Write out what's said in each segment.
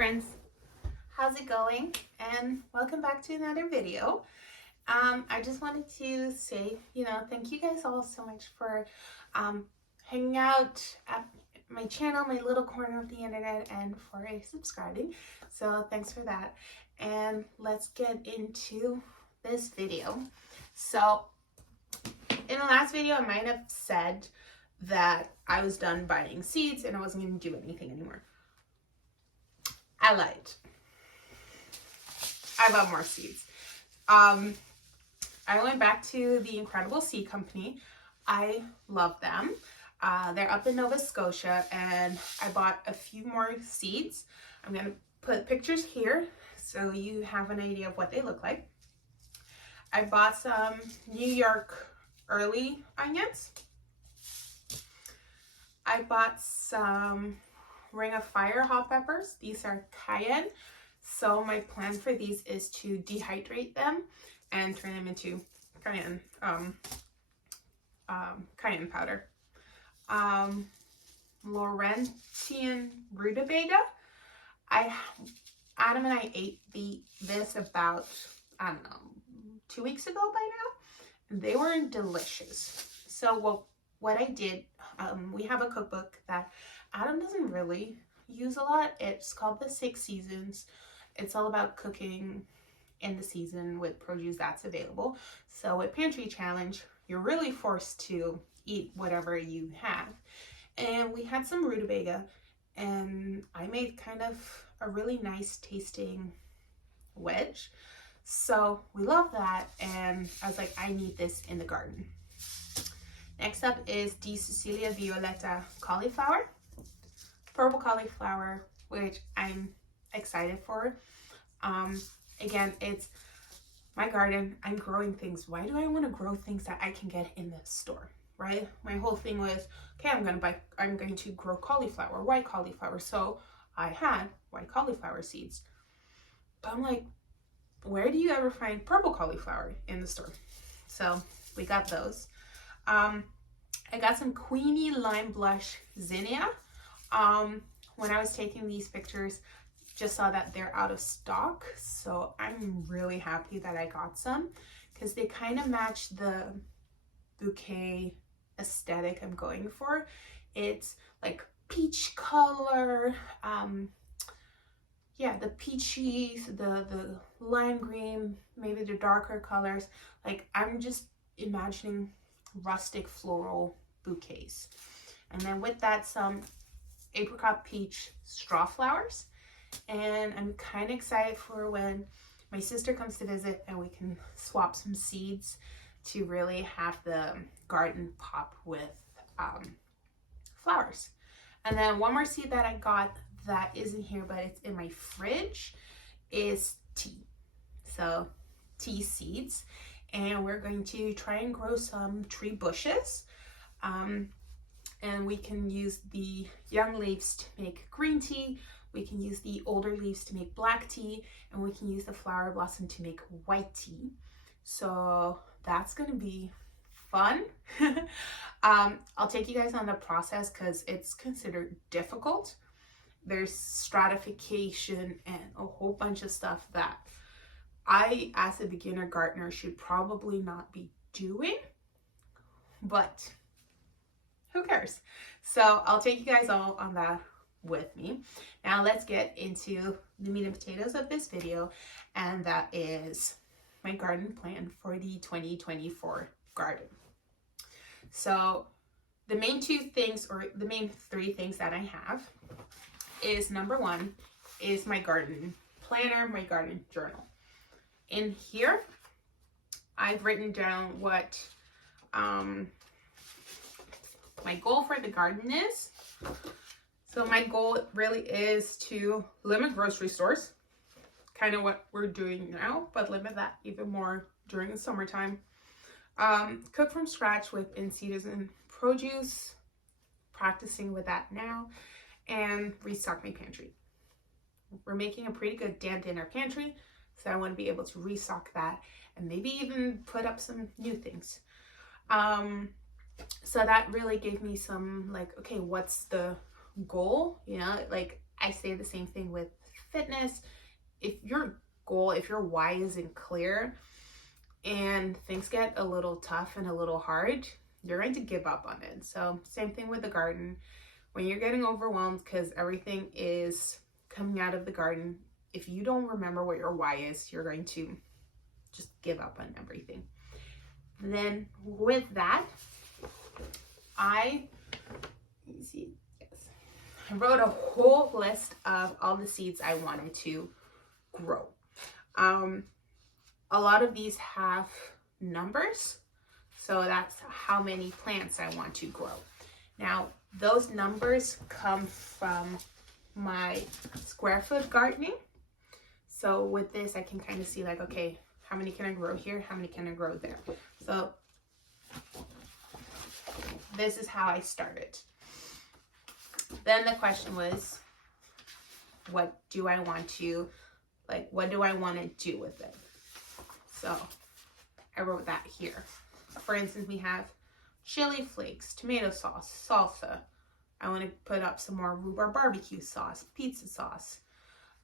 friends, how's it going? And welcome back to another video. I just wanted to say, thank you guys all so much for hanging out at my channel, my little corner of the internet, and for subscribing. So thanks for that. And let's get into this video. So in the last video, I might have said that I was done buying seeds and I wasn't going to do anything anymore. I lied. I bought more seeds. I went back to the Incredible Seed Company. I love them. They're up in Nova Scotia, and I bought a few more seeds. I'm going to put pictures here so you have an idea of what they look like. I bought some New York early onions. I bought some Ring of Fire hot peppers. These are cayenne. So my plan for these is to dehydrate them and turn them into cayenne powder. Laurentian rutabaga. Adam and I ate this about, 2 weeks ago by now. They were delicious. So what I did, we have a cookbook that Adam doesn't really use a lot. It's called The 6 Seasons. It's all about cooking in the season with produce that's available. So with Pantry Challenge, you're really forced to eat whatever you have. And we had some rutabaga, and I made kind of a really nice tasting wedge. So we love that, and I was like, I need this in the garden. Next up is the Cecilia Violeta cauliflower. Purple cauliflower, which I'm excited for. Again, it's my garden. I'm growing things. Why do I want to grow things that I can get in the store, right? My whole thing was, okay, I'm going to grow cauliflower, white cauliflower. So I had white cauliflower seeds. But I'm like, where do you ever find purple cauliflower in the store? So we got those. I got some Queenie Lime Blush zinnia. When I was taking these pictures, just saw that they're out of stock. So I'm really happy that I got some because they kind of match the bouquet aesthetic I'm going for. It's like peach color, the peachy, the lime green, maybe the darker colors. Like, I'm just imagining rustic floral bouquets. And then with that, some apricot peach straw flowers. And I'm kind of excited for when my sister comes to visit and we can swap some seeds to really have the garden pop with flowers. And then one more seed that I got that isn't here, but it's in my fridge, is tea. So tea seeds. And we're going to try and grow some tree bushes. And we can use the young leaves to make green tea. We can use the older leaves to make black tea. And we can use the flower blossom to make white tea. So that's going to be fun. I'll take you guys on the process because it's considered difficult. There's stratification and a whole bunch of stuff that I, as a beginner gardener, should probably not be doing, but who cares? So I'll take you guys all on that with me. Now let's get into the meat and potatoes of this video, and that is my garden plan for the 2024 garden. So the main 2 things, or the main 3 things that I have is, number 1 is my garden planner, my garden journal. In here, I've written down what my goal for the garden is. So my goal really is to limit grocery stores, kind of what we're doing now, but limit that even more during the summertime. Cook from scratch with in-season produce, practicing with that now, and restock my pantry. We're making a pretty good dent in our pantry, so I want to be able to restock that and maybe even put up some new things. So that really gave me some, like, okay, what's the goal? Like I say the same thing with fitness. If your goal, if your why isn't clear and things get a little tough and a little hard, you're going to give up on it. So same thing with the garden. When you're getting overwhelmed because everything is coming out of the garden, if you don't remember what your why is, you're going to just give up on everything. Then with that, I wrote a whole list of all the seeds I wanted to grow. A lot of these have numbers, so that's how many plants I want to grow. Now, those numbers come from my square foot gardening. So with this, I can kind of see like, okay, how many can I grow here? How many can I grow there? So this is how I started. Then the question was, what do I want to do with it? So I wrote that here. For instance, we have chili flakes, tomato sauce, salsa. I want to put up some more rhubarb barbecue sauce, pizza sauce.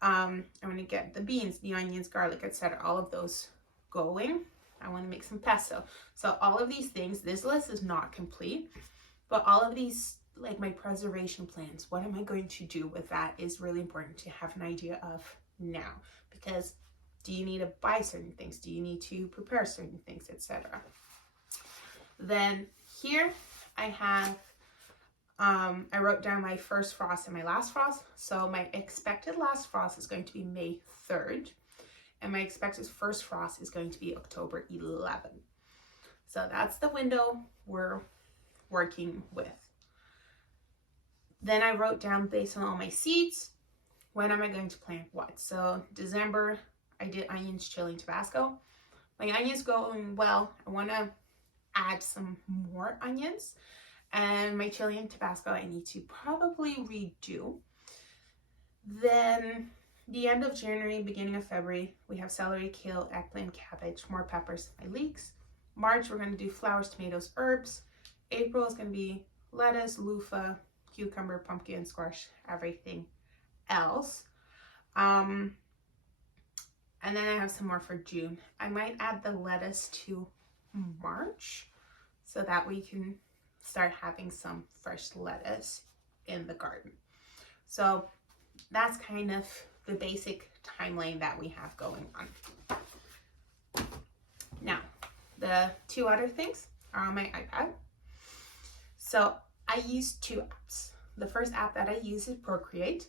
I want to get the beans, the onions, garlic, etc. All of those going. I want to make some pesto. So all of these things, this list is not complete, but all of these, like my preservation plans, what am I going to do with that is really important to have an idea of now. Because do you need to buy certain things? Do you need to prepare certain things, etc.? Then here I have, I wrote down my first frost and my last frost. So my expected last frost is going to be May 3rd. And my expected first frost is going to be October 11th. So that's the window we're working with. Then I wrote down, based on all my seeds, when am I going to plant what? So December, I did onions, chili, and Tabasco. My onions going well. I want to add some more onions. And my chili and Tabasco, I need to probably redo. Then the end of January, beginning of February, we have celery, kale, eggplant, cabbage, more peppers, my leeks. March, we're going to do flowers, tomatoes, herbs. April is going to be lettuce, loofah, cucumber, pumpkin, squash, everything else. And then I have some more for June. I might add the lettuce to March so that we can start having some fresh lettuce in the garden. So that's kind of the basic timeline that we have going on. Now, the two other things are on my iPad. So I use two apps. The first app that I use is Procreate.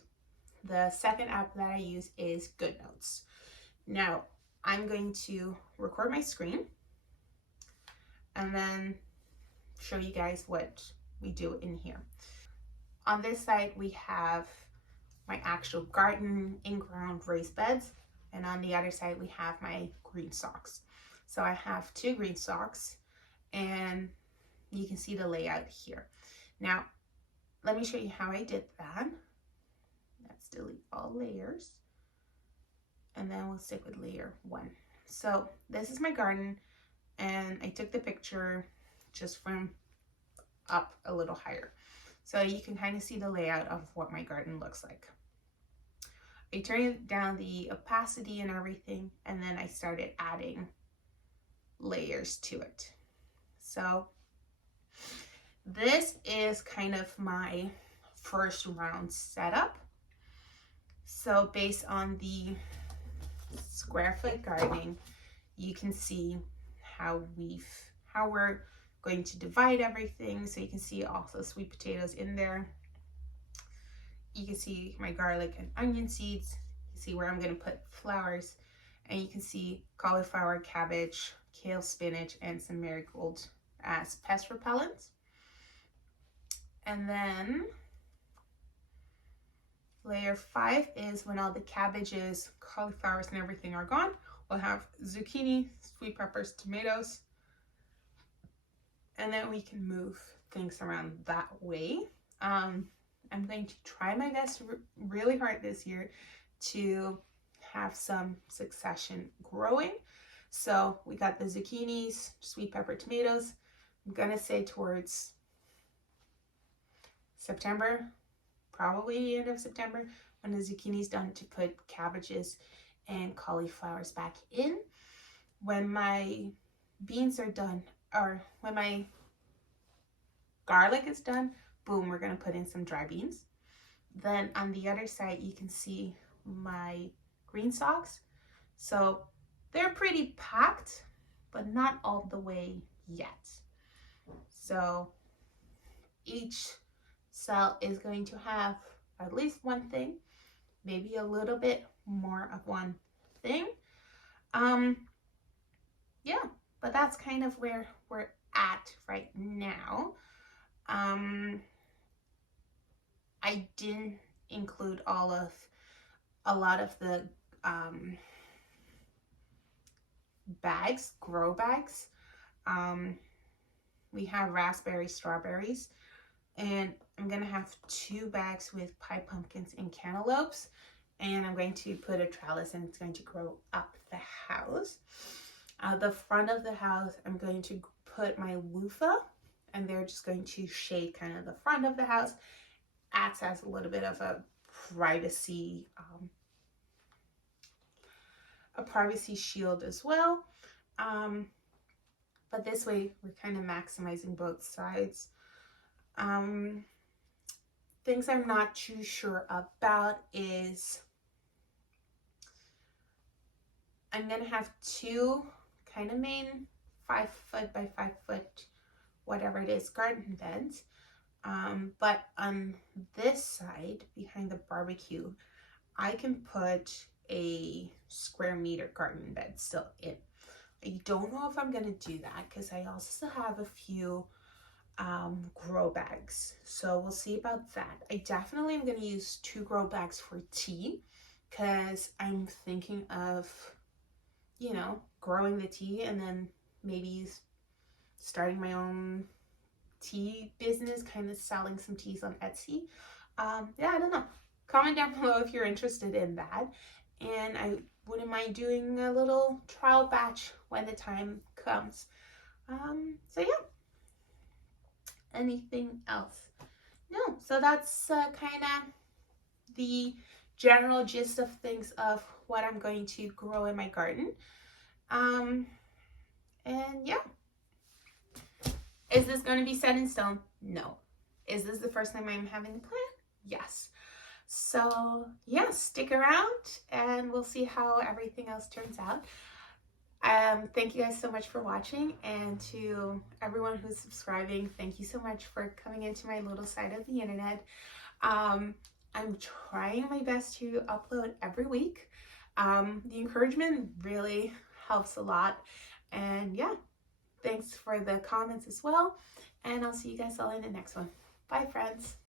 The second app that I use is GoodNotes. Now, I'm going to record my screen and then show you guys what we do in here. On this side, we have my actual garden, in-ground raised beds, and on the other side, we have my green stalks. So I have two green stalks, and you can see the layout here. Now, let me show you how I did that. Let's delete all layers, and then we'll stick with layer one. So this is my garden, and I took the picture just from up a little higher. So you can kind of see the layout of what my garden looks like. I turned down the opacity and everything, and then I started adding layers to it. So this is kind of my first round setup. So based on the square foot gardening, you can see how we're going to divide everything. So you can see also sweet potatoes in there. You can see my garlic and onion seeds. You can see where I'm going to put flowers, and you can see cauliflower, cabbage, kale, spinach, and some marigold as pest repellents. And then layer 5 is when all the cabbages, cauliflowers, and everything are gone. We'll have zucchini, sweet peppers, tomatoes, and then we can move things around that way. I'm going to try my best really hard this year to have some succession growing. So we got the zucchinis, sweet pepper, tomatoes. I'm gonna say towards September, probably the end of September, when the zucchini is done, to put cabbages and cauliflowers back in. When my beans are done, or when my garlic is done, boom, we're gonna put in some dry beans. Then on the other side, you can see my green stalks. So they're pretty packed, but not all the way yet. So each cell is going to have at least one thing, maybe a little bit more of one thing. Yeah, but that's kind of where we're at right now. I didn't include a lot of the bags, grow bags. We have raspberries, strawberries, and I'm gonna have 2 bags with pie pumpkins and cantaloupes, and I'm going to put a trellis and it's going to grow up the house. The front of the house, I'm going to put my loofah, and they're just going to shade kind of the front of the house. Acts as a little bit of a privacy shield as well. But this way we're kind of maximizing both sides. Things I'm not too sure about is I'm gonna have 2 kind of main 5 foot by 5 foot, whatever it is, garden beds. But on this side, behind the barbecue, I can put a square meter garden bed still in. I don't know if I'm gonna do that because I also have a few grow bags. So we'll see about that. I definitely am gonna use 2 grow bags for tea because I'm thinking of, you know, growing the tea and then maybe starting my own tea business, kind of selling some teas on Etsy. Yeah, I don't know. Comment down below if you're interested in that. And I wouldn't mind doing a little trial batch when the time comes. So yeah. Anything else? No. So that's kind of the general gist of things of what I'm going to grow in my garden. And yeah. Is this going to be set in stone? No. Is this the first time I'm having a plan? Yes. So yeah, stick around and we'll see how everything else turns out. Thank you guys so much for watching, and to everyone who's subscribing, thank you so much for coming into my little side of the internet. I'm trying my best to upload every week. The encouragement really helps a lot, and yeah, thanks for the comments as well, and I'll see you guys all in the next one. Bye, friends.